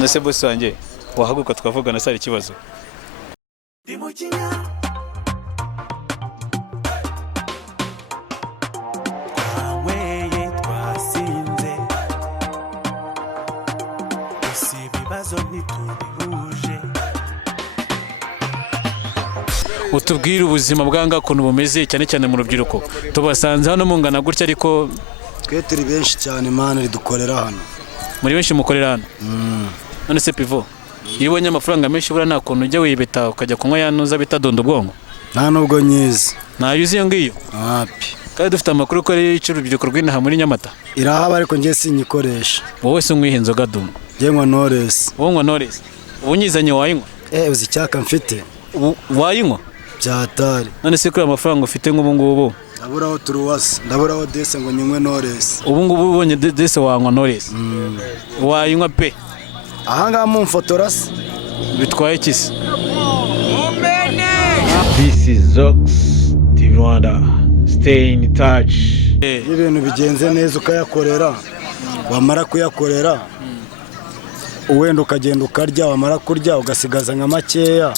Nase boss wanjye wahaguka twavugana sari ikibazo. Utubwira ubuzima bwanga kuntu bumeze cyane cyane mu rubyiruko. Tubasanze hano mungana gutya ariko twe turi benshi cyane mana ridukorera hano. Muri benshi mukorera hano. None se Pivo, iyo ubonye amafaranga menshi bura nta kuntu ujya wibeta ukajya kunywa yanuza bita dondo bwongo? Nta nubwo nyizi. Nta yuzi iyo ngiyo? Hapi. Kandi dufite amakuru ko ari icurubyiruko rw'inaha muri Nyamata. Irahaba ariko ngiye sinyikoresha. Wowe se umwihenzo gaduma. Ngiye nywa Knowless. Wowe nywa Knowless. Unyizanye wayinywa? Uzi icyaka mfite. Wayinywa? Byatari. None se kuri amafaranga ufite nk'ubu ngubu? Ndaburaho turuwasi, ndaburaho dese ngo nywe Knowless. Ubu ngubu ubonye dese wanywa Knowless. Wayinywa pe. Aha ngaha mumfotora se. Bitwaye iki se? This is Zox TV Rwanda. Stay in touch. Ibintu bigenze neza ukayakorera, wamara kuyakorera uwenda ukagenda ukarya, wamara kurya ugasigaza nka makeya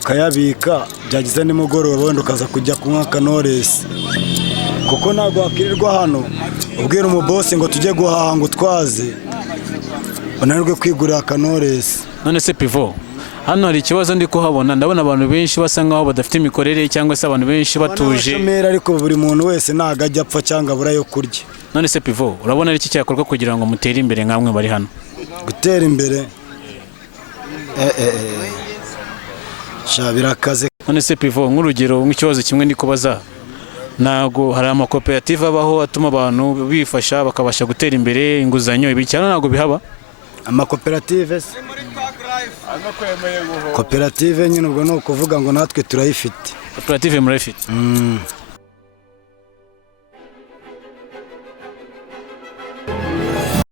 ukayabika, byagize nimugoroba wenda ukaza kujya kunywa Knowless. Kuko ntabwo wakirirwa hano ubwira umubosi ngo tujye guhaha ngo twaze unanirwe kwigurira Knowless. None se Pivo, hano hari ikibazo ndi kuhabona, ndabona abantu benshi basa nkaho badafite imikorere cyangwa se abantu benshi batuje. Ariko buri muntu wese ntago ajya apfa cyangwa abura yo kurya. None se Pivo, urabona ari iki cyakorwa kugira ngo mutere imbere nkamwe bari hano? Gutera imbere birakaze. None se Pivo, nk'urugero nk'ikibazo kimwe ndi kubaza, ntago hari amakoperative abaho atuma abantu bifasha bakabasha gutera imbere, inguzanyo ibi cyane ntago bihaba? Amakoperative koperative nyine ubwo no kuvuga ngo natwe turayifite. Koperative murayifite?